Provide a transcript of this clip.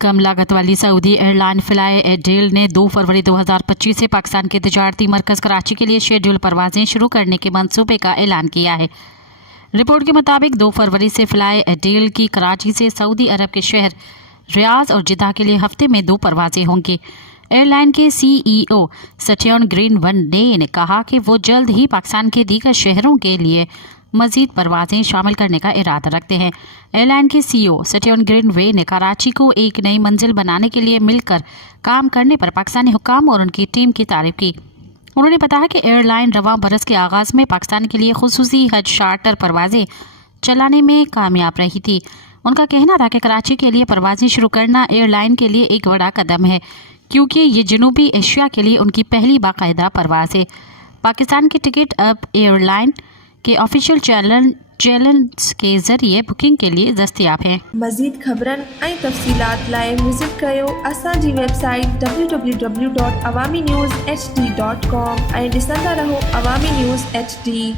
कम लागत वाली Saudi airline fly एडेल ने 2 फरवरी 2025 से पाकिस्तान के तिजारती मरकज़ कराची के लिए शेड्यूल परवाज़ें शुरू करने के मंसूबे का ऐलान किया है। रिपोर्ट के मुताबिक 2 फरवरी से फ्लाई एडेल की कराची से सऊदी अरब के शहर रियाद और जिद्दा के लिए हफ्ते में 2 परवाज़ें होंगी। एयरलाइन के CEO सटियन ग्रीनवंडे ने कहा कि वो जल्द ही पाकिस्तान के दीगर शहरों के लिए मज़ीद परवाज़ें शामिल करने का इरादा रखते हैं। एयरलाइन के CEO सटियन ग्रीनवे ने कराची को एक नई मंजिल बनाने के लिए मिलकर काम करने पर पाकिस्तानी हुक्काम और उनकी टीम की तारीफ की। उन्होंने बताया कि एयरलाइन रवां बरस के आगाज़ में पाकिस्तान के लिए खुसूसी हज चार्टर परवाज़ें चलाने में कामयाब रही थी। उनका कहना था कि कराची के लिए परवाज़ें शुरू करना एयरलाइन के लिए एक बड़ा कदम है, क्योंकि ये जनूबी एशिया के लिए उनकी पहली बाकायदा परवाज़ है। पाकिस्तान की टिकट अब एयरलाइन के ऑफिशियल चैनल्स के ज़रिए बुकिंग के लिए दस्तियाब हैं। मज़ीद ख़बरन ऐं तफ़सीलात लाइ विज़िट कयो असांजी वेबसाइट www.awamiNewsHD.com ऐं ॾिसंदा रहो अवामी न्यूज़ HD।